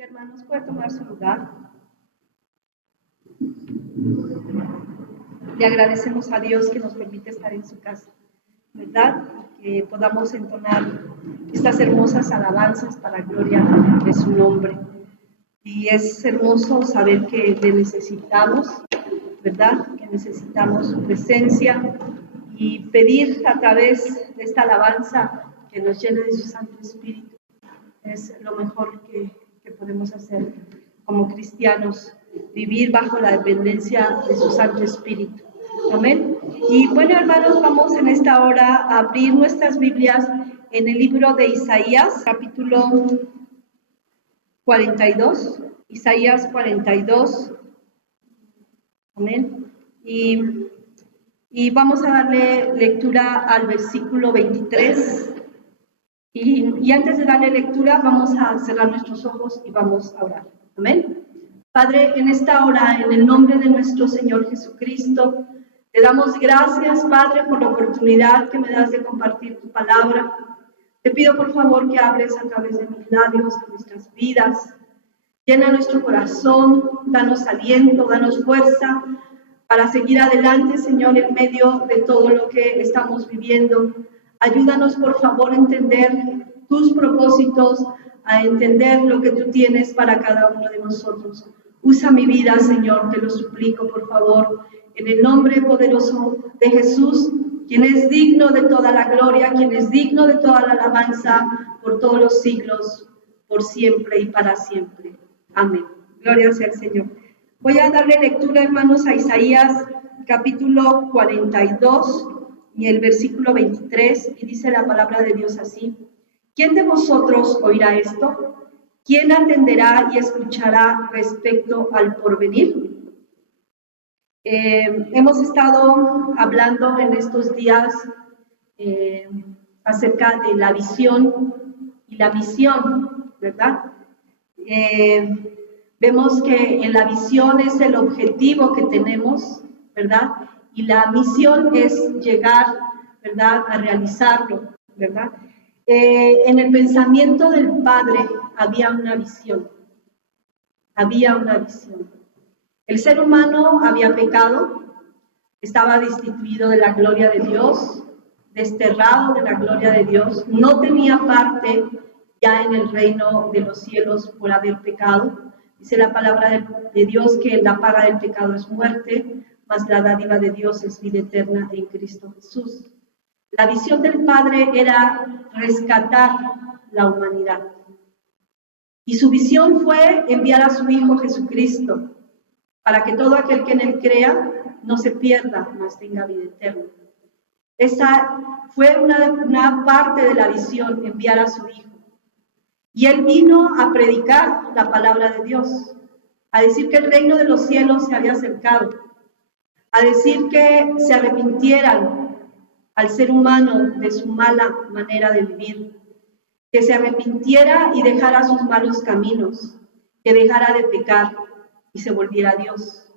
Hermanos, puede tomar su lugar. Le agradecemos a Dios que nos permite estar en su casa, ¿verdad? Que podamos entonar estas hermosas alabanzas para la gloria de su nombre. Y es hermoso saber que le necesitamos, ¿verdad? Que necesitamos su presencia y pedir a través de esta alabanza que nos llene de su Santo Espíritu. Es lo mejor que podemos hacer como cristianos, vivir bajo la dependencia de su Santo Espíritu. Amén. Y bueno, hermanos, vamos en esta hora a abrir nuestras Biblias en el libro de Isaías, capítulo 42. Isaías 42. Amén. Y vamos a darle lectura al versículo 23. Y antes de darle lectura, vamos a cerrar nuestros ojos y vamos a orar. Amén. Padre, en esta hora, en el nombre de nuestro Señor Jesucristo, te damos gracias, Padre, por la oportunidad que me das de compartir tu palabra. Te pido, por favor, que hables a través de mis labios, a nuestras vidas. Llena nuestro corazón, danos aliento, danos fuerza para seguir adelante, Señor, en medio de todo lo que estamos viviendo. Ayúdanos, por favor, a entender tus propósitos, a entender lo que tú tienes para cada uno de nosotros. Usa mi vida, Señor, te lo suplico, por favor, en el nombre poderoso de Jesús, quien es digno de toda la gloria, quien es digno de toda la alabanza por todos los siglos, por siempre y para siempre. Amén. Gloria sea al Señor. Voy a darle lectura, hermanos, a Isaías, capítulo 42, y el versículo 23, y dice la palabra de Dios así: ¿Quién de vosotros oirá esto? ¿Quién atenderá y escuchará respecto al porvenir? Hemos estado hablando en estos días acerca de la visión y la misión, ¿verdad? Vemos que en la visión es el objetivo que tenemos, ¿verdad? Y la misión es llegar, ¿verdad?, a realizarlo, ¿verdad? En el pensamiento del Padre había una visión. Había una visión. El ser humano había pecado, estaba destituido de la gloria de Dios, desterrado de la gloria de Dios, no tenía parte ya en el reino de los cielos por haber pecado. Dice la palabra de Dios que la paga del pecado es muerte, mas la dádiva de Dios es vida eterna en Cristo Jesús. La visión del Padre era rescatar la humanidad. Y su visión fue enviar a su Hijo Jesucristo, para que todo aquel que en él crea no se pierda, mas tenga vida eterna. Esa fue una parte de la visión, enviar a su Hijo. Y él vino a predicar la palabra de Dios, a decir que el reino de los cielos se había acercado, a decir que se arrepintieran al ser humano de su mala manera de vivir, que se arrepintiera y dejara sus malos caminos, que dejara de pecar y se volviera a Dios.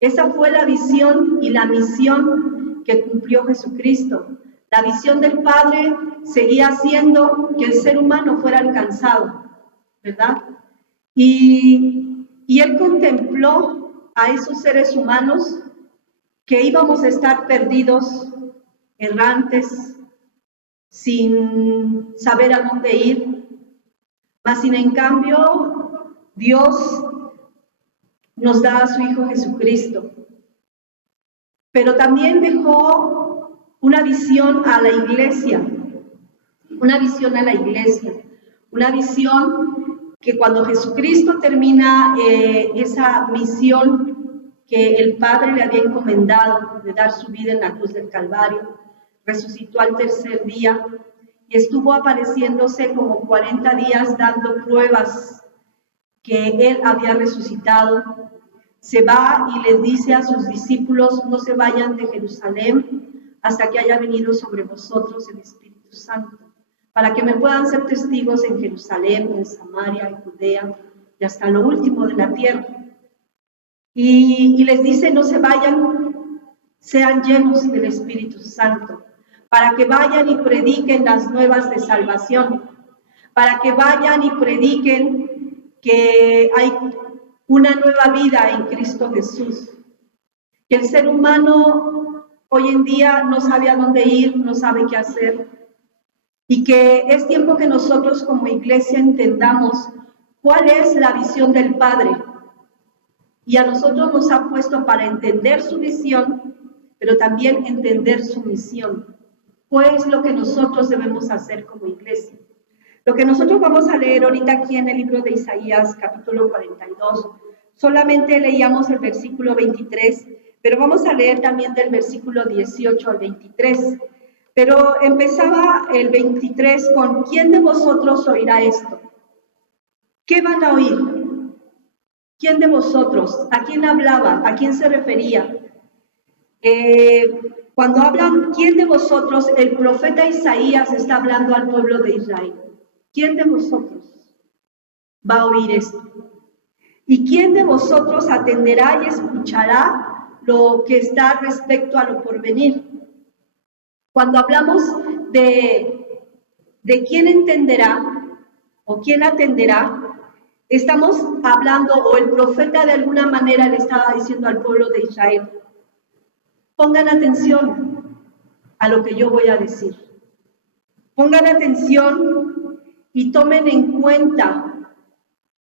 Esa fue la visión y la misión que cumplió Jesucristo. La visión del Padre seguía haciendo que el ser humano fuera alcanzado, ¿verdad? Y Él contempló a esos seres humanos que íbamos a estar perdidos, errantes, sin saber a dónde ir. Mas, sin en cambio, Dios nos da a su Hijo Jesucristo. Pero también dejó una visión a la iglesia, una visión a la iglesia, una visión que cuando Jesucristo termina esa misión que el Padre le había encomendado de dar su vida en la cruz del Calvario, resucitó al tercer día y estuvo apareciéndose como 40 días dando pruebas que Él había resucitado. Se va y les dice a sus discípulos: no se vayan de Jerusalén hasta que haya venido sobre vosotros el Espíritu Santo, para que me puedan ser testigos en Jerusalén, en Samaria, en Judea y hasta lo último de la tierra. Y les dice: no se vayan, sean llenos del Espíritu Santo, para que vayan y prediquen las nuevas de salvación, para que vayan y prediquen que hay una nueva vida en Cristo Jesús, que el ser humano hoy en día no sabe a dónde ir, no sabe qué hacer, y que es tiempo que nosotros como iglesia entendamos cuál es la visión del Padre. Y a nosotros nos ha puesto para entender su visión, pero también entender su misión. ¿Cuál es lo que nosotros debemos hacer como iglesia? Lo que nosotros vamos a leer ahorita aquí en el libro de Isaías, capítulo 42, solamente leíamos el versículo 23, pero vamos a leer también del versículo 18 al 23. Pero empezaba el 23 con: ¿quién de vosotros oirá esto? ¿Qué van a oír? ¿Quién de vosotros? ¿A quién hablaba? ¿A quién se refería? Cuando hablan ¿quién de vosotros?, el profeta Isaías está hablando al pueblo de Israel. ¿Quién de vosotros va a oír esto? ¿Y quién de vosotros atenderá y escuchará lo que está respecto a lo porvenir? Cuando hablamos de quién entenderá o quién atenderá, estamos hablando, o el profeta de alguna manera le estaba diciendo al pueblo de Israel: pongan atención a lo que yo voy a decir. Pongan atención y tomen en cuenta,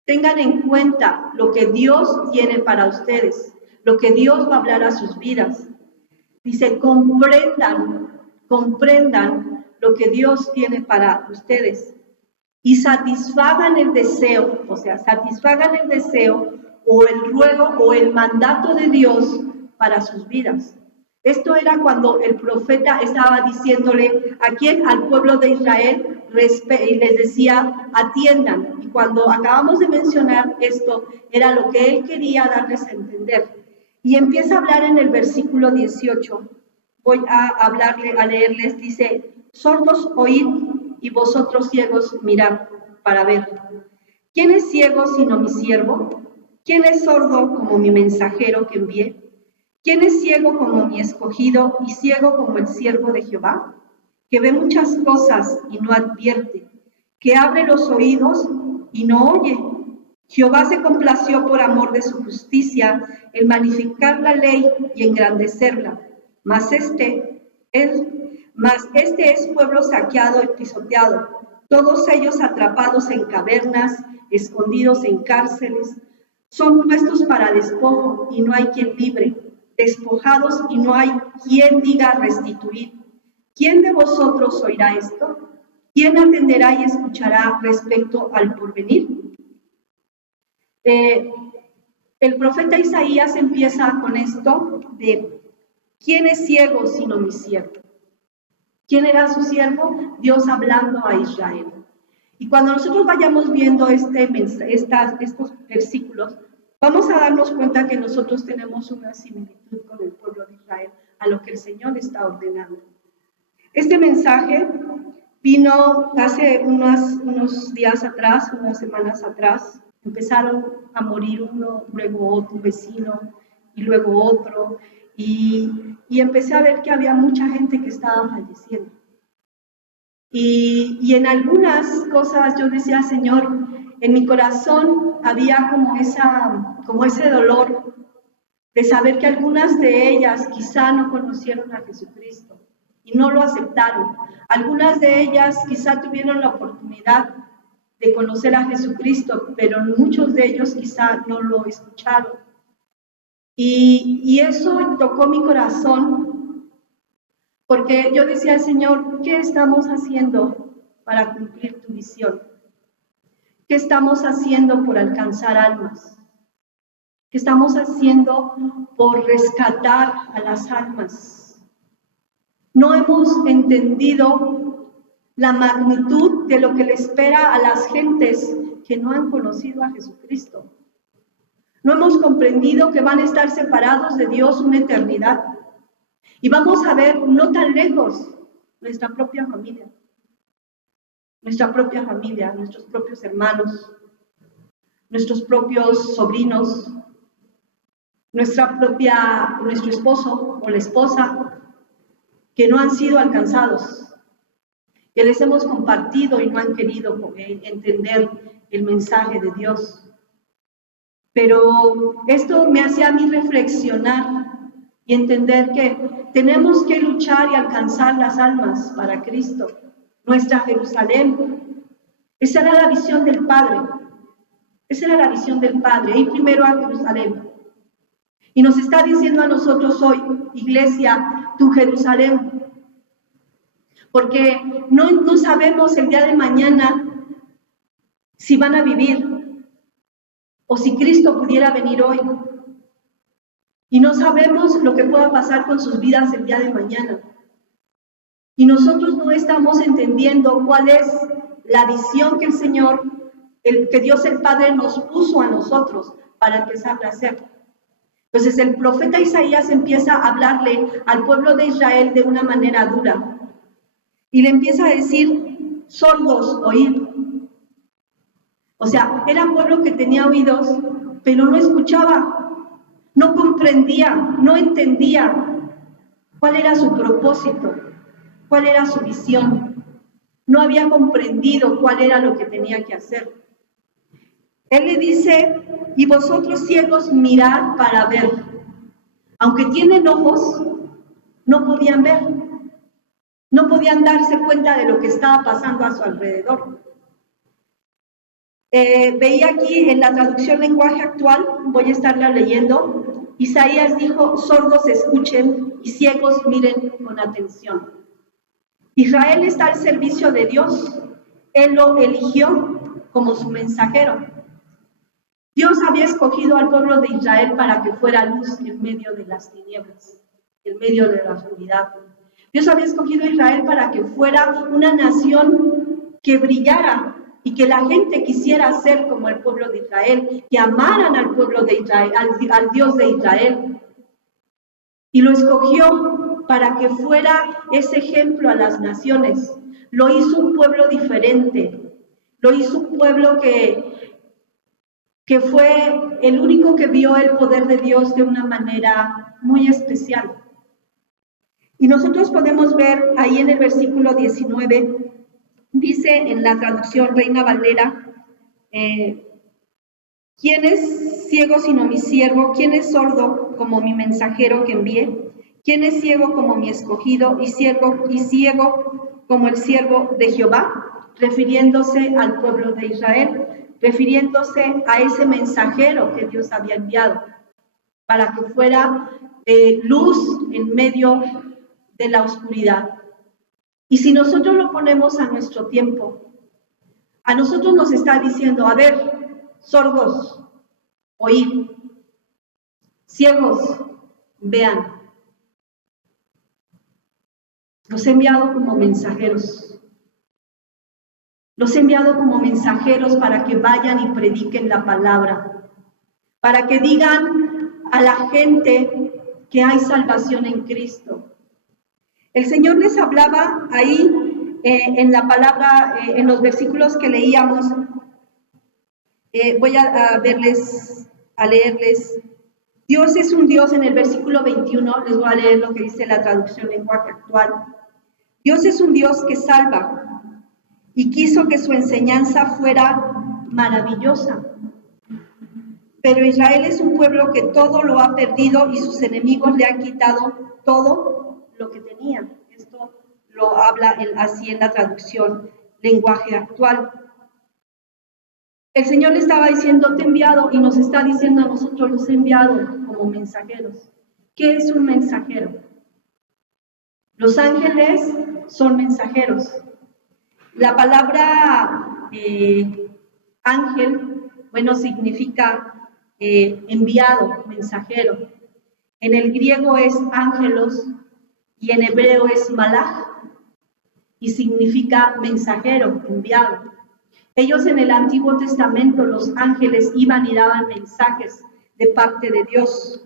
tengan en cuenta lo que Dios tiene para ustedes, lo que Dios va a hablar a sus vidas. Dice, comprendan lo que Dios tiene para ustedes y satisfagan el deseo, satisfagan el deseo o el ruego o el mandato de Dios para sus vidas. Esto era cuando el profeta estaba diciéndole a quién, al pueblo de Israel, y les decía, atiendan. Y cuando acabamos de mencionar esto, era lo que él quería darles a entender. Y empieza a hablar en el versículo 18. Voy a leerles, dice: sordos oíd y vosotros ciegos mirad para ver. ¿Quién es ciego sino mi siervo? ¿Quién es sordo como mi mensajero que envié? ¿Quién es ciego como mi escogido y ciego como el siervo de Jehová? Que ve muchas cosas y no advierte, que abre los oídos y no oye. Jehová se complació por amor de su justicia en magnificar la ley y engrandecerla. Mas este es pueblo saqueado y pisoteado, todos ellos atrapados en cavernas, escondidos en cárceles, son puestos para despojo y no hay quien libre, despojados y no hay quien diga restituir. ¿Quién de vosotros oirá esto? ¿Quién atenderá y escuchará respecto al porvenir? El profeta Isaías empieza con esto de ¿quién es ciego sino mi siervo? ¿Quién era su siervo? Dios hablando a Israel. Y cuando nosotros vayamos viendo estos versículos, vamos a darnos cuenta que nosotros tenemos una similitud con el pueblo de Israel, a lo que el Señor está ordenando. Este mensaje vino hace unos días atrás, unas semanas atrás. Empezaron a morir uno, luego otro vecino, y luego otro. Y empecé a ver que había mucha gente que estaba falleciendo. Y en algunas cosas yo decía, Señor, en mi corazón había como ese dolor de saber que algunas de ellas quizá no conocieron a Jesucristo y no lo aceptaron. Algunas de ellas quizá tuvieron la oportunidad de conocer a Jesucristo, pero muchos de ellos quizá no lo escucharon. Y eso tocó mi corazón, porque yo decía, Señor, ¿qué estamos haciendo para cumplir tu visión? ¿Qué estamos haciendo por alcanzar almas? ¿Qué estamos haciendo por rescatar a las almas? No hemos entendido la magnitud de lo que le espera a las gentes que no han conocido a Jesucristo. No hemos comprendido que van a estar separados de Dios una eternidad. Y vamos a ver, no tan lejos, nuestra propia familia, nuestros propios hermanos, nuestros propios sobrinos, nuestro esposo o la esposa, que no han sido alcanzados, que les hemos compartido y no han querido entender el mensaje de Dios. Pero esto me hace a mí reflexionar y entender que tenemos que luchar y alcanzar las almas para Cristo, nuestra Jerusalén. Esa era la visión del Padre. Esa era la visión del Padre, ir primero a Jerusalén. Y nos está diciendo a nosotros hoy, iglesia, tu Jerusalén. Porque no sabemos el día de mañana si van a vivir o si Cristo pudiera venir hoy. Y no sabemos lo que pueda pasar con sus vidas el día de mañana. Y nosotros no estamos entendiendo cuál es la visión que el Señor, que Dios el Padre nos puso a nosotros para empezar a hacer. Entonces el profeta Isaías empieza a hablarle al pueblo de Israel de una manera dura. Y le empieza a decir, sordos, oíd. O sea, era un pueblo que tenía oídos, pero no escuchaba, no comprendía, no entendía cuál era su propósito, cuál era su visión. No había comprendido cuál era lo que tenía que hacer. Él le dice, y vosotros ciegos mirad para ver. Aunque tienen ojos, no podían ver. No podían darse cuenta de lo que estaba pasando a su alrededor. Veía aquí en la traducción lenguaje actual, voy a estarla leyendo, Isaías dijo, sordos escuchen y ciegos miren con atención. Israel está al servicio de Dios, Él lo eligió como su mensajero. Dios había escogido al pueblo de Israel para que fuera luz en medio de las tinieblas, en medio de la oscuridad. Dios había escogido a Israel para que fuera una nación que brillara y que la gente quisiera ser como el pueblo de Israel, que amaran al pueblo de Israel, al Dios de Israel. Y lo escogió para que fuera ese ejemplo a las naciones. Lo hizo un pueblo diferente. Lo hizo un pueblo que fue el único que vio el poder de Dios de una manera muy especial. Y nosotros podemos ver ahí en el versículo 19, dice en la traducción Reina Valera, ¿quién es ciego sino mi siervo? ¿Quién es sordo como mi mensajero que envié? ¿Quién es ciego como mi escogido y ciego como el siervo de Jehová? Refiriéndose al pueblo de Israel, refiriéndose a ese mensajero que Dios había enviado para que fuera luz en medio de la oscuridad. Y si nosotros lo ponemos a nuestro tiempo, a nosotros nos está diciendo, a ver, sordos, oíd, ciegos, vean. Los he enviado como mensajeros. Los he enviado como mensajeros para que vayan y prediquen la palabra, para que digan a la gente que hay salvación en Cristo. El Señor les hablaba ahí en la palabra, en los versículos que leíamos. Voy a leerles. Dios es un Dios en el versículo 21, les voy a leer lo que dice la traducción lenguaje actual. Dios es un Dios que salva y quiso que su enseñanza fuera maravillosa. Pero Israel es un pueblo que todo lo ha perdido y sus enemigos le han quitado todo lo que tenía. Esto lo habla así en la traducción lenguaje actual. El Señor le estaba diciendo, te he enviado, y nos está diciendo a nosotros, los he enviado como mensajeros. ¿Qué es un mensajero? Los ángeles son mensajeros. La palabra ángel, bueno, significa enviado, mensajero. En el griego es ángelos y en hebreo es malach y significa mensajero, enviado. Ellos en el Antiguo Testamento, los ángeles iban y daban mensajes de parte de Dios.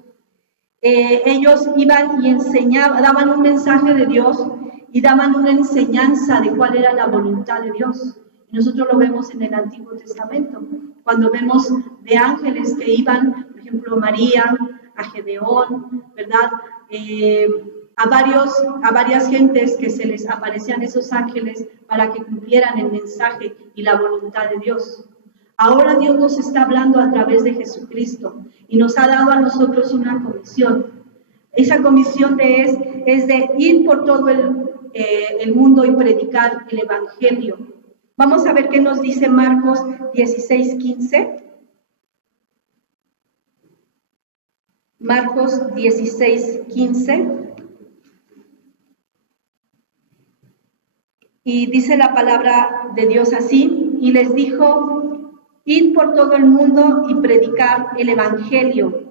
Ellos iban y enseñaban, daban un mensaje de Dios y daban una enseñanza de cuál era la voluntad de Dios. Y nosotros lo vemos en el Antiguo Testamento, cuando vemos de ángeles que iban, por ejemplo, a María, a Gedeón, ¿verdad? A varias gentes que se les aparecían esos ángeles para que cumplieran el mensaje y la voluntad de Dios. Ahora Dios nos está hablando a través de Jesucristo y nos ha dado a nosotros una comisión. Esa comisión es de ir por todo el mundo y predicar el Evangelio. Vamos a ver qué nos dice Marcos 16:15. Marcos 16:15. Y dice la palabra de Dios así, y les dijo: id por todo el mundo y predicar el Evangelio.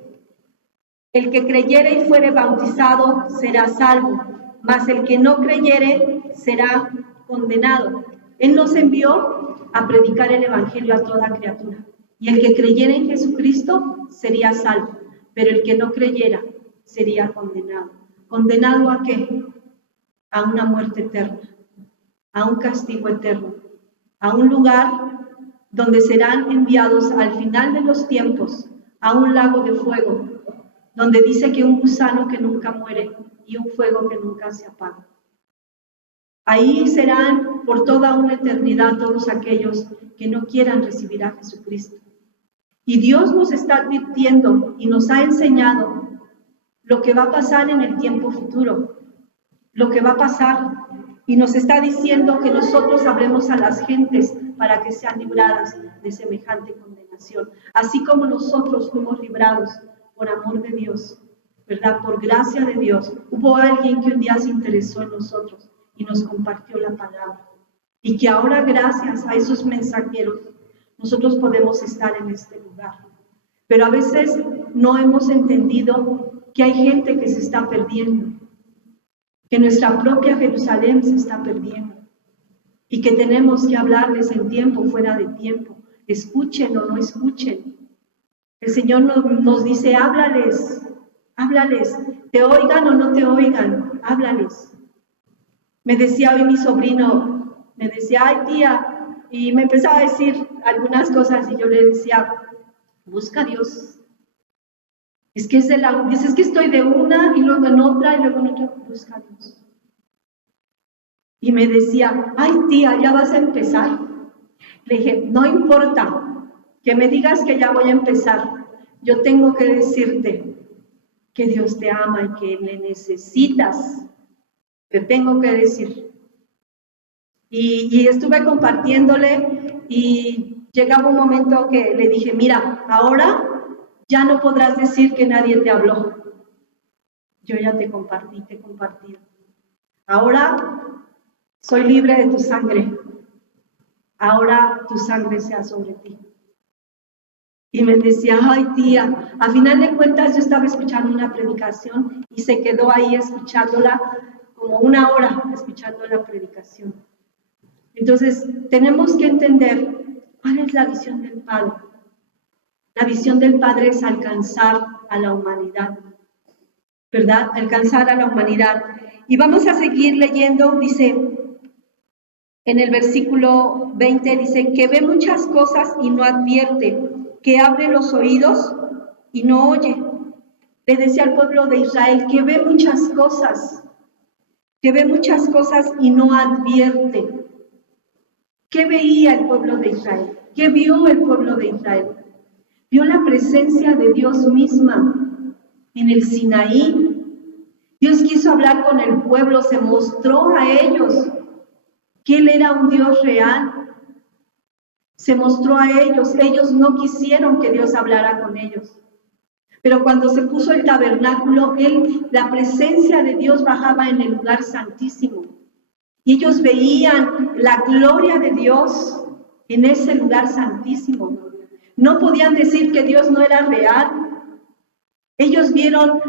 El que creyere y fuere bautizado será salvo, mas el que no creyere será condenado. Él nos envió a predicar el Evangelio a toda criatura. Y el que creyera en Jesucristo sería salvo, pero el que no creyera sería condenado. ¿Condenado a qué? A una muerte eterna, a un castigo eterno, a un lugar donde serán enviados al final de los tiempos a un lago de fuego, donde dice que un gusano que nunca muere y un fuego que nunca se apaga. Ahí serán por toda una eternidad todos aquellos que no quieran recibir a Jesucristo. Y Dios nos está advirtiendo y nos ha enseñado lo que va a pasar en el tiempo futuro, lo que va a pasar, y nos está diciendo que nosotros hablemos a las gentes para que sean libradas de semejante condenación, así como nosotros fuimos librados por amor de Dios, ¿verdad? Por gracia de Dios. Hubo alguien que un día se interesó en nosotros y nos compartió la palabra, y que ahora, gracias a esos mensajeros, nosotros podemos estar en este lugar. Pero a veces no hemos entendido que hay gente que se está perdiendo, que nuestra propia Jerusalén se está perdiendo, y que tenemos que hablarles en tiempo, fuera de tiempo, escuchen o no escuchen. El Señor nos dice: háblales, háblales, te oigan o no te oigan, háblales. Me decía hoy mi sobrino, me decía: ay tía, y me empezaba a decir algunas cosas, y yo le decía: busca a Dios. Es que es que estoy de una y luego en otra y luego en otra. Busca a Dios. Y me decía: ay tía, ya vas a empezar. Le dije: no importa que me digas que ya voy a empezar, yo tengo que decirte que Dios te ama y que le necesitas. Te tengo que decir. Y estuve compartiéndole, y llegaba un momento que le dije: mira, ahora ya no podrás decir que nadie te habló. Yo ya te compartí, te he compartido. Ahora soy libre de tu sangre. Ahora tu sangre sea sobre ti. Y me decía: ay tía, a final de cuentas yo estaba escuchando una predicación y se quedó ahí escuchándola como una hora, escuchando la predicación. Entonces tenemos que entender cuál es la visión del Padre. La visión del Padre es alcanzar a la humanidad, ¿verdad? Alcanzar a la humanidad. Y vamos a seguir leyendo, dice en el versículo 20, dice: que ve muchas cosas y no advierte, que abre los oídos y no oye. Le decía al pueblo de Israel que ve muchas cosas y no advierte. ¿Qué veía el pueblo de Israel? ¿Qué vio el pueblo de Israel? Vio la presencia de Dios misma en el Sinaí. Dios quiso hablar con el pueblo, se mostró a ellos que Él era un Dios real. Se mostró a ellos. Ellos no quisieron que Dios hablara con ellos. Pero cuando se puso el tabernáculo, la presencia de Dios bajaba en el lugar santísimo. Y ellos veían la gloria de Dios en ese lugar santísimo. No podían decir que Dios no era real. Ellos vieron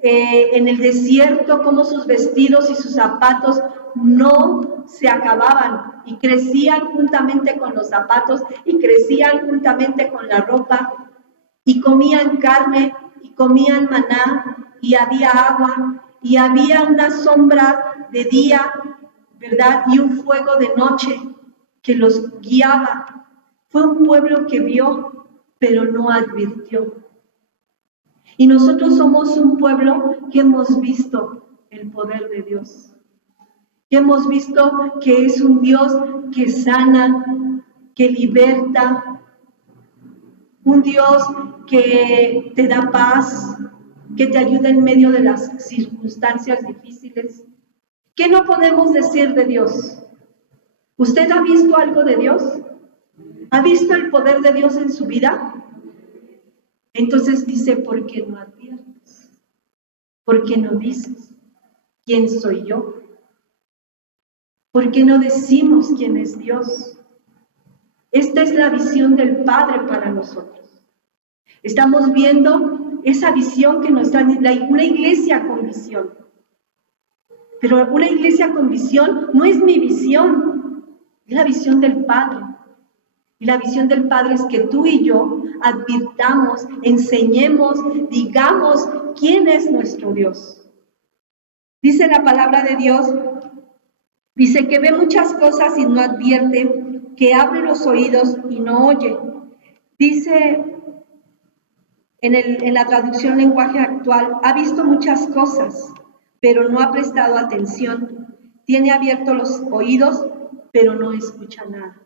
en el desierto cómo sus vestidos y sus zapatos no se acababan y crecían juntamente con los zapatos y crecían juntamente con la ropa, y comían carne y comían maná y había agua y había una sombra de día, ¿verdad? Y un fuego de noche que los guiaba. Fue un pueblo que vio, pero no advirtió. Y nosotros somos un pueblo que hemos visto el poder de Dios, que hemos visto que es un Dios que sana, que liberta, un Dios que te da paz, que te ayuda en medio de las circunstancias difíciles. ¿Qué no podemos decir de Dios? ¿Usted ha visto algo de Dios? ¿Ha visto el poder de Dios en su vida? Entonces dice, ¿por qué no adviertes? ¿Por qué no dices? ¿Quién soy yo? ¿Por qué no decimos quién es Dios? Esta es la visión del Padre para nosotros. Estamos viendo esa visión que nos da una iglesia con visión. Pero una iglesia con visión no es mi visión, es la visión del Padre. Y la visión del Padre es que tú y yo advirtamos, enseñemos, digamos quién es nuestro Dios. Dice la palabra de Dios, dice que ve muchas cosas y no advierte, que abre los oídos y no oye. Dice en la traducción lenguaje actual, ha visto muchas cosas, pero no ha prestado atención. Tiene abiertos los oídos, pero no escucha nada.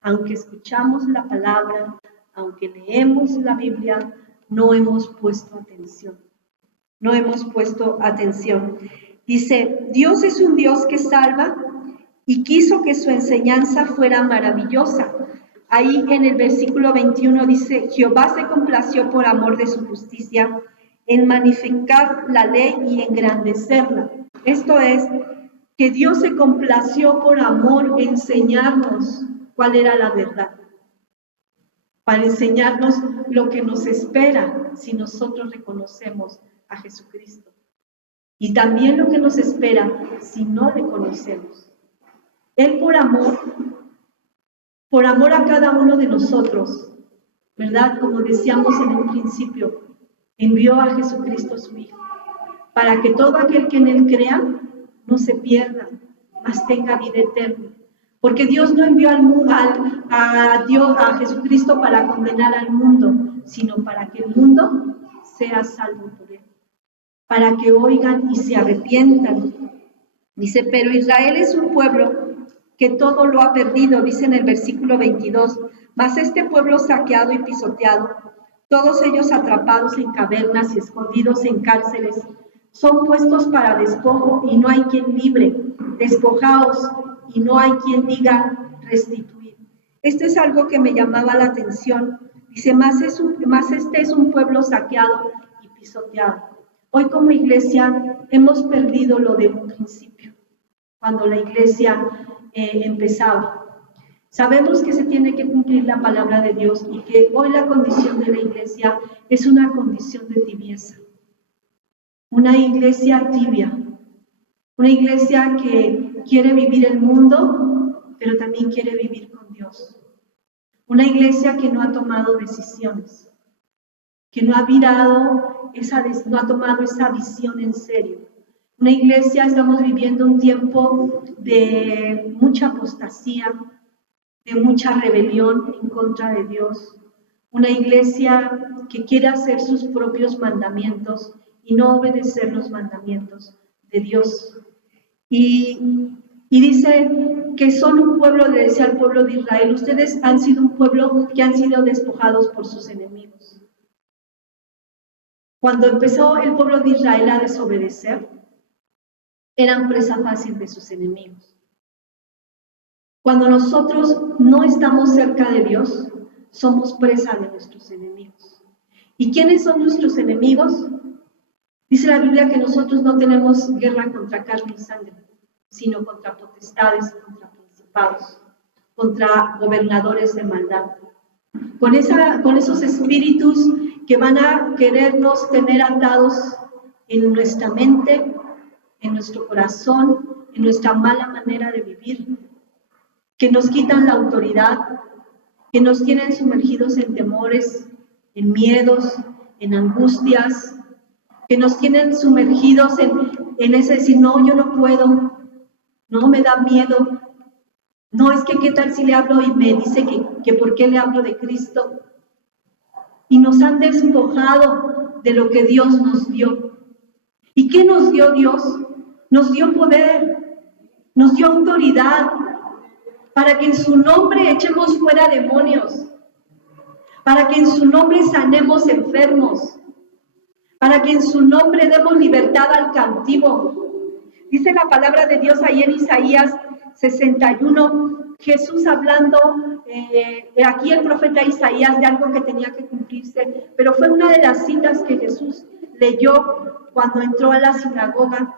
Aunque escuchamos la palabra, aunque leemos la Biblia, no hemos puesto atención. No hemos puesto atención. Dice, Dios es un Dios que salva y quiso que su enseñanza fuera maravillosa. Ahí en el versículo 21 dice, Jehová se complació por amor de su justicia en magnificar la ley y engrandecerla. Esto es, que Dios se complació por amor en enseñarnos cuál era la verdad, para enseñarnos lo que nos espera si nosotros reconocemos a Jesucristo. Y también lo que nos espera si no le conocemos. Él por amor a cada uno de nosotros, ¿verdad? Como decíamos en un principio, envió a Jesucristo su Hijo, para que todo aquel que en Él crea no se pierda, mas tenga vida eterna. Porque Dios no envió a Jesucristo para condenar al mundo, sino para que el mundo sea salvo por Él, para que oigan y se arrepientan. Dice, pero Israel es un pueblo que todo lo ha perdido, dice en el versículo 22, mas este pueblo saqueado y pisoteado, todos ellos atrapados en cavernas y escondidos en cárceles, son puestos para despojo y no hay quien libre, despojaos y no hay quien diga restituir. Esto es algo que me llamaba la atención. Dice, más este es un pueblo saqueado y pisoteado. Hoy como iglesia hemos perdido lo de un principio, cuando la iglesia empezaba. Sabemos que se tiene que cumplir la palabra de Dios y que hoy la condición de la iglesia es una condición de tibieza. Una iglesia tibia, una iglesia que quiere vivir el mundo, pero también quiere vivir con Dios. Una iglesia que no ha tomado decisiones, que no ha no ha tomado esa visión en serio. Una iglesia, estamos viviendo un tiempo de mucha apostasía, de mucha rebelión en contra de Dios. Una iglesia que quiere hacer sus propios mandamientos y no obedecer los mandamientos de Dios. Y dice que son un pueblo, le decía al pueblo de Israel, ustedes han sido un pueblo que han sido despojados por sus enemigos. Cuando empezó el pueblo de Israel a desobedecer, eran presa fácil de sus enemigos. Cuando nosotros no estamos cerca de Dios, somos presa de nuestros enemigos. ¿Y quiénes son nuestros enemigos? Dice la Biblia que nosotros no tenemos guerra contra carne y sangre, sino contra potestades, contra principados, contra gobernadores de maldad. Con esos espíritus que van a querernos tener atados en nuestra mente, en nuestro corazón, en nuestra mala manera de vivir, que nos quitan la autoridad, que nos tienen sumergidos en temores, en miedos, en angustias, que nos tienen sumergidos en ese decir, no, yo no puedo, no, me da miedo, no, es que qué tal si le hablo y me dice que por qué le hablo de Cristo. Y nos han despojado de lo que Dios nos dio. ¿Y qué nos dio Dios? Nos dio poder, nos dio autoridad, para que en su nombre echemos fuera demonios, para que en su nombre sanemos enfermos, para que en su nombre demos libertad al cautivo. Dice la palabra de Dios ahí en Isaías 61, Jesús hablando, aquí el profeta Isaías, de algo que tenía que cumplirse, pero fue una de las citas que Jesús leyó cuando entró a la sinagoga,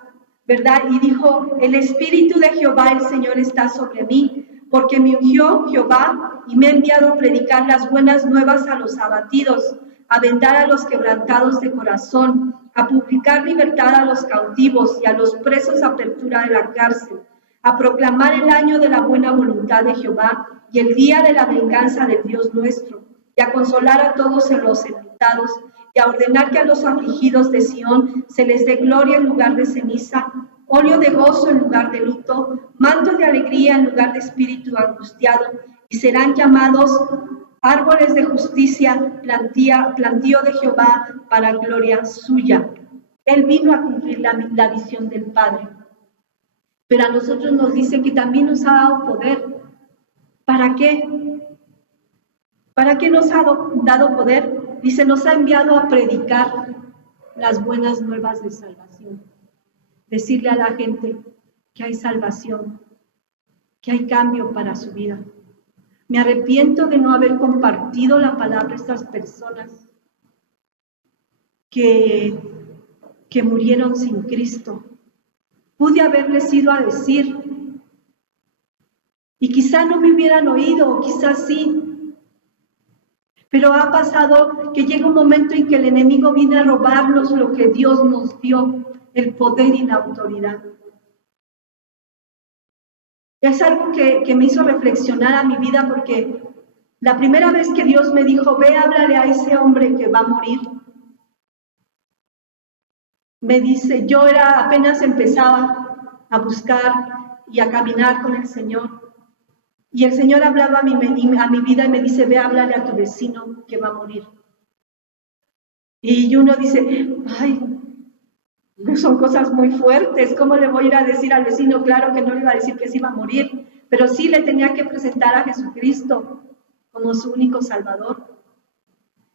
¿verdad? Y dijo, el Espíritu de Jehová, el Señor, está sobre mí, porque me ungió Jehová y me ha enviado a predicar las buenas nuevas a los abatidos, a vendar a los quebrantados de corazón, a publicar libertad a los cautivos y a los presos apertura de la cárcel, a proclamar el año de la buena voluntad de Jehová y el día de la venganza del Dios nuestro, y a consolar a todos los enlutados, y a ordenar que a los afligidos de Sión se les dé gloria en lugar de ceniza, óleo de gozo en lugar de luto, manto de alegría en lugar de espíritu angustiado, y serán llamados árboles de justicia, plantío de Jehová para gloria suya. Él vino a cumplir la visión del Padre. Pero a nosotros nos dice que también nos ha dado poder. ¿Para qué? ¿Para qué nos ha dado poder? Dice, nos ha enviado a predicar las buenas nuevas de salvación. Decirle a la gente que hay salvación, que hay cambio para su vida. Me arrepiento de no haber compartido la palabra a estas personas que murieron sin Cristo. Pude haberles ido a decir, y quizá no me hubieran oído, o quizás sí, pero ha pasado que llega un momento en que el enemigo viene a robarnos lo que Dios nos dio, el poder y la autoridad. Es algo que me hizo reflexionar a mi vida, porque la primera vez que Dios me dijo, ve, háblale a ese hombre que va a morir, me dice, yo apenas empezaba a buscar y a caminar con el Señor, y el Señor hablaba a mi vida y me dice, ve, háblale a tu vecino que va a morir. Y uno dice, ay, son cosas muy fuertes, ¿cómo le voy a ir a decir al vecino? Claro que no le iba a decir que se iba a morir, pero sí le tenía que presentar a Jesucristo como su único Salvador.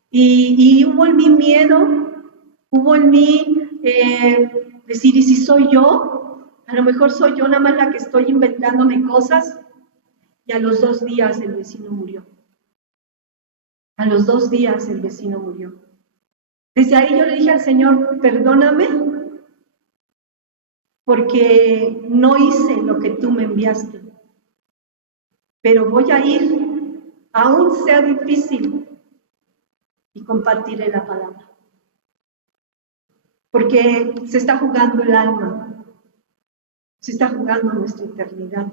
Y hubo en mí miedo, hubo en mí decir, ¿y si soy yo? A lo mejor soy yo nada más la que estoy inventándome cosas. Y a los 2 días el vecino murió. A los 2 días el vecino murió. Desde ahí yo le dije al Señor, perdóname, porque no hice lo que tú me enviaste. Pero voy a ir, aún sea difícil, y compartiré la palabra. Porque se está jugando el alma, se está jugando nuestra eternidad.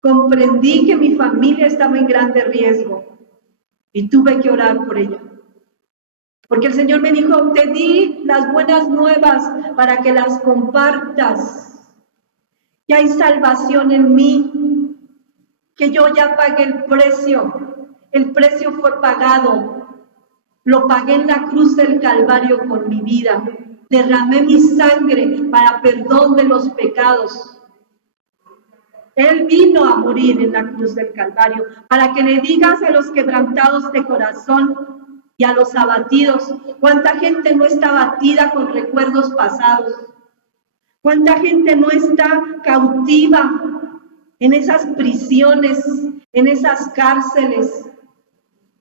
Comprendí que mi familia estaba en grande riesgo y tuve que orar por ella. Porque el Señor me dijo, te di las buenas nuevas para que las compartas. Que hay salvación en mí, que yo ya pagué el precio fue pagado. Lo pagué en la cruz del Calvario con mi vida. Derramé mi sangre para perdón de los pecados. Él vino a morir en la cruz del Calvario para que le digas a los quebrantados de corazón y a los abatidos. ¿Cuánta gente no está abatida con recuerdos pasados? ¿Cuánta gente no está cautiva en esas prisiones, en esas cárceles,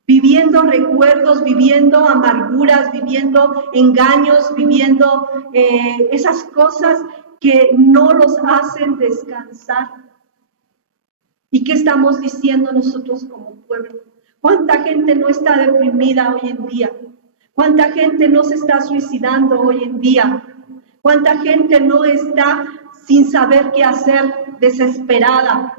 viviendo recuerdos, viviendo amarguras, viviendo engaños, viviendo esas cosas que no los hacen descansar? ¿Y qué estamos diciendo nosotros como pueblo? ¿Cuánta gente no está deprimida hoy en día? ¿Cuánta gente no se está suicidando hoy en día? ¿Cuánta gente no está sin saber qué hacer, desesperada?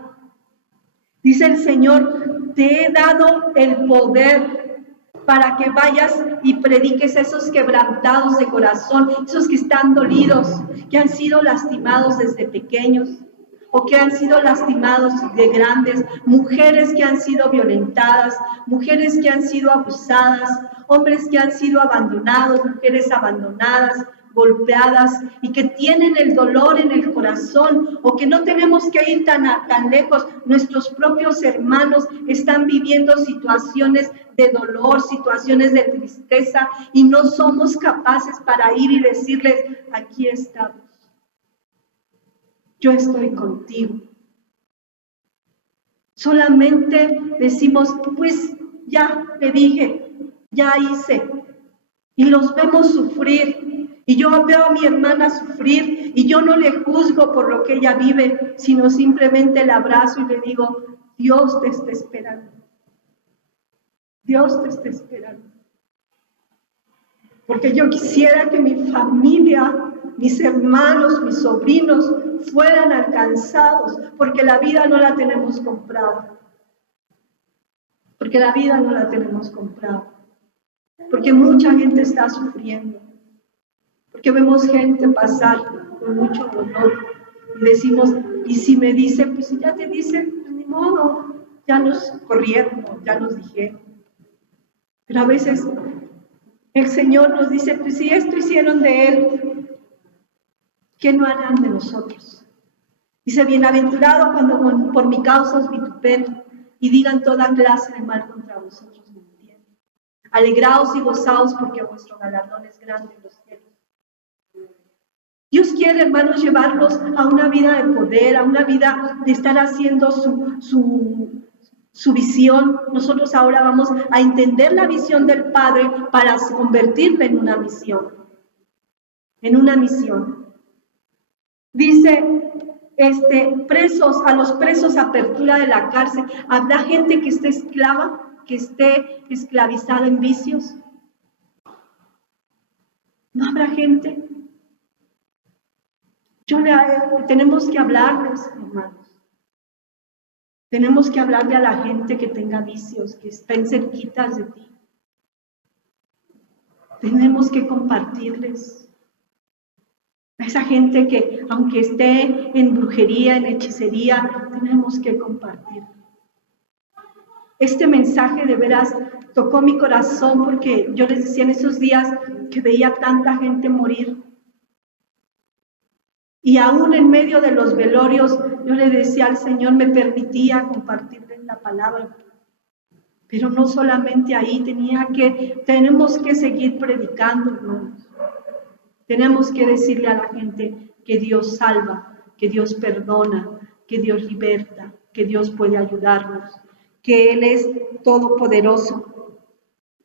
Dice el Señor, te he dado el poder para que vayas y prediques a esos quebrantados de corazón, esos que están dolidos, que han sido lastimados desde pequeños, o que han sido lastimados de grandes, mujeres que han sido violentadas, mujeres que han sido abusadas, hombres que han sido abandonados, mujeres abandonadas, golpeadas y que tienen el dolor en el corazón, o que no tenemos que ir tan lejos. Nuestros propios hermanos están viviendo situaciones de dolor, situaciones de tristeza, y no somos capaces para ir y decirles: aquí estamos, yo estoy contigo. Solamente decimos: pues ya le dije, ya hice, y los vemos sufrir, y yo veo a mi hermana sufrir, y yo no le juzgo por lo que ella vive, sino simplemente la abrazo y le digo: Dios te está esperando, Dios te está esperando. Porque yo quisiera que mi familia, mis hermanos, mis sobrinos fueran alcanzados, porque la vida no la tenemos comprada. Porque la vida no la tenemos comprada. Porque mucha gente está sufriendo. Porque vemos gente pasar con mucho dolor y decimos: y si me dicen, pues si ya te dicen, pues ni modo, ya nos corrieron, ya nos dijeron. Pero a veces el Señor nos dice: pues si esto hicieron de Él, ¿qué no harán de nosotros? Dice: bienaventurado cuando por mi causa os vituperen y digan toda clase de mal contra vosotros mintiendo. Alegraos y gozaos, porque vuestro galardón es grande en los cielos. Dios quiere, hermanos, llevarlos a una vida de poder, a una vida de estar haciendo su visión. Nosotros ahora vamos a entender la visión del Padre para convertirla en una misión. En una misión. Dice: presos, a los presos apertura de la cárcel. ¿Habrá gente que esté esclava, que esté esclavizada en vicios? ¿No habrá gente? Tenemos que hablarles, hermanos. Tenemos que hablarle a la gente que tenga vicios, que estén cerquitas de ti. Tenemos que compartirles. A esa gente que, aunque esté en brujería, en hechicería, tenemos que compartir. Este mensaje de veras tocó mi corazón, porque yo les decía en esos días que veía tanta gente morir. Y aún en medio de los velorios, yo le decía al Señor, me permitía compartirles la palabra. Pero no solamente ahí, tenemos que seguir predicando, hermanos. Tenemos que decirle a la gente que Dios salva, que Dios perdona, que Dios liberta, que Dios puede ayudarnos, que Él es todopoderoso.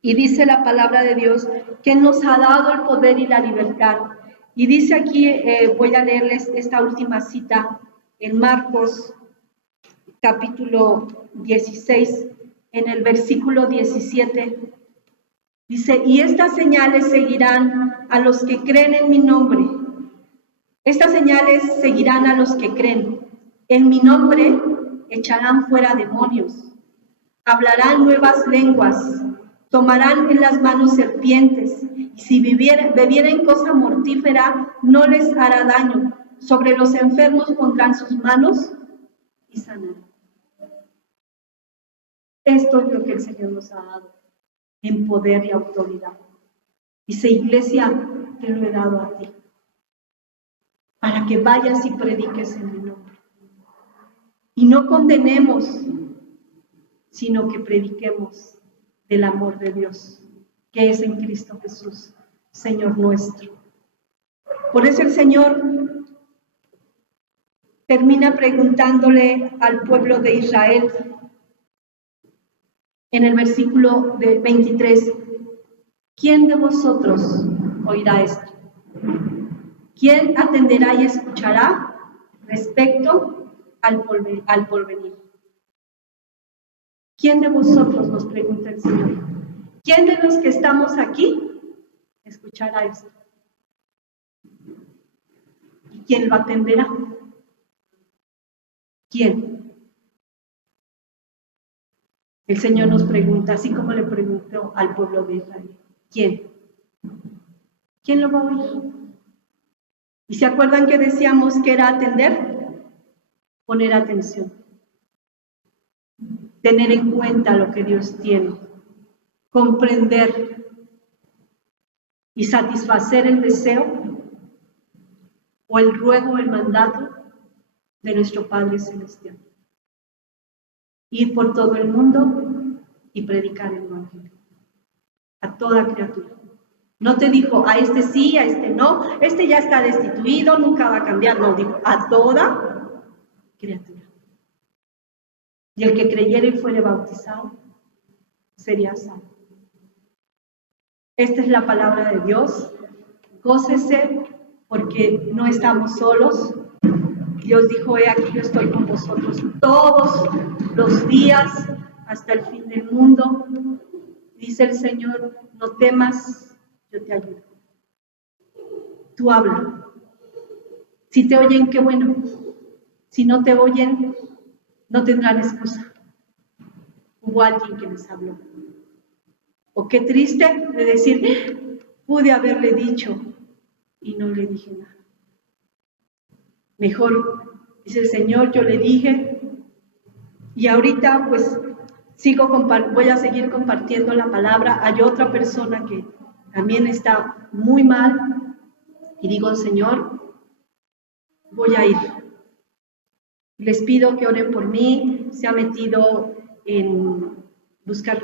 Y dice la palabra de Dios que nos ha dado el poder y la libertad. Y dice aquí, voy a leerles esta última cita en Marcos, capítulo 16, en el versículo 17. Dice: y estas señales seguirán a los que creen en mi nombre. Estas señales seguirán a los que creen. En mi nombre echarán fuera demonios, hablarán nuevas lenguas, tomarán en las manos serpientes, y si bebieren cosa mortífera, no les hará daño. Sobre los enfermos pondrán sus manos y sanarán. Esto es lo que el Señor nos ha dado, en poder y autoridad. Dice: iglesia, te lo he dado a ti, para que vayas y prediques en mi nombre. Y no condenemos, sino que prediquemos del amor de Dios, que es en Cristo Jesús, Señor nuestro. Por eso el Señor termina preguntándole al pueblo de Israel en el versículo 23, ¿quién de vosotros oirá esto? ¿Quién atenderá y escuchará respecto al porvenir? ¿Quién de vosotros, nos pregunta el Señor? ¿Quién de los que estamos aquí escuchará esto? ¿Y quién lo atenderá? ¿Quién? El Señor nos pregunta, así como le preguntó al pueblo de Israel. ¿Quién? ¿Quién lo va a oír? ¿Y se acuerdan que decíamos que era atender? Poner atención. Tener en cuenta lo que Dios tiene. Comprender y satisfacer el deseo o el ruego o el mandato de nuestro Padre Celestial. Ir por todo el mundo y predicar el Evangelio a toda criatura. No te dijo a este sí, a este no, este ya está destituido, nunca va a cambiar. No, dijo a toda criatura. Y el que creyere y fuere bautizado sería salvo. Esta es la palabra de Dios. Gócese porque no estamos solos. Dios dijo, he aquí yo estoy con vosotros todos los días hasta el fin del mundo. Dice el Señor, no temas, yo te ayudo. Tú habla. Si te oyen, qué bueno. Si no te oyen, no tendrán excusa. Hubo alguien que les habló. O qué triste de decir, pude haberle dicho y no le dije nada. Mejor, dice el Señor, yo le dije, y ahorita pues voy a seguir compartiendo la palabra. Hay otra persona que también está muy mal, y digo, Señor, voy a ir. Les pido que oren por mí. Se ha metido en buscar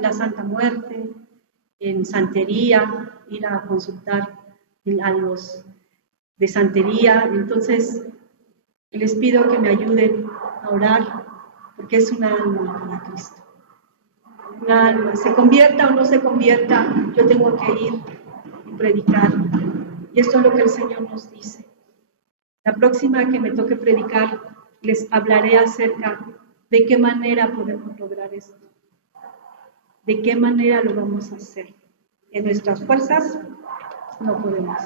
la Santa Muerte, en santería, ir a consultar a los de santería. Entonces, les pido que me ayuden a orar, porque es una alma para Cristo. Una alma, se convierta o no se convierta, yo tengo que ir y predicar. Y esto es lo que el Señor nos dice. La próxima que me toque predicar, les hablaré acerca de qué manera podemos lograr esto. De qué manera lo vamos a hacer. En nuestras fuerzas no podemos.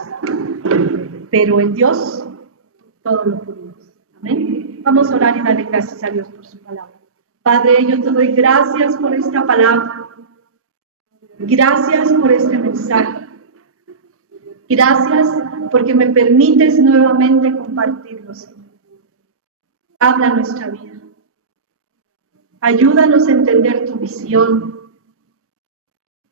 Pero en Dios todo lo podemos. Amén. Vamos a orar y darle gracias a Dios por su palabra. Padre, yo te doy gracias por esta palabra. Gracias por este mensaje. Gracias porque me permites nuevamente compartirlo, Señor. Habla nuestra vida. Ayúdanos a entender tu visión.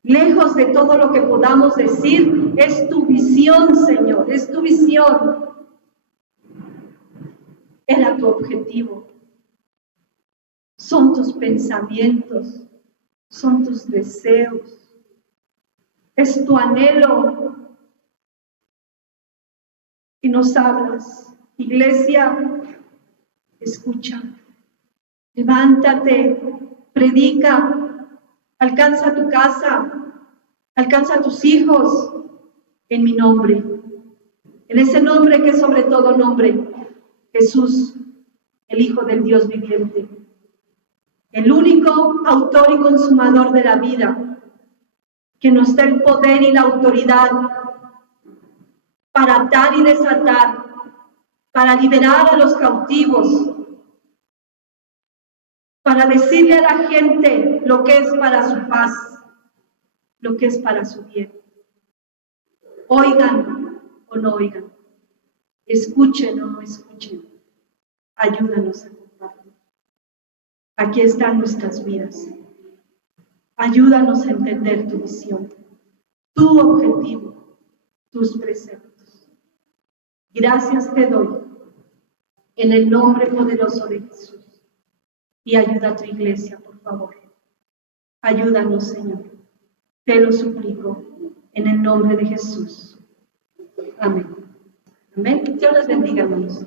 Lejos de todo lo que podamos decir, es tu visión, Señor, es tu visión. Era tu objetivo. Son tus pensamientos, son tus deseos. Es tu anhelo. Y nos hablas. Iglesia, escucha. Levántate, predica, alcanza tu casa, alcanza a tus hijos en mi nombre. En ese nombre que es sobre todo nombre, Jesús, el Hijo del Dios viviente. El único autor y consumador de la vida, que nos da el poder y la autoridad para atar y desatar, para liberar a los cautivos, para decirle a la gente lo que es para su paz, lo que es para su bien. Oigan o no oigan, escuchen o no escuchen, ayúdanos a compartir. Aquí están nuestras vidas. Ayúdanos a entender tu visión, tu objetivo, tus preceptos. Gracias te doy en el nombre poderoso de Jesús. Y ayuda a tu iglesia, por favor. Ayúdanos, Señor. Te lo suplico en el nombre de Jesús. Amén. Amén. Dios les bendiga, hermanos.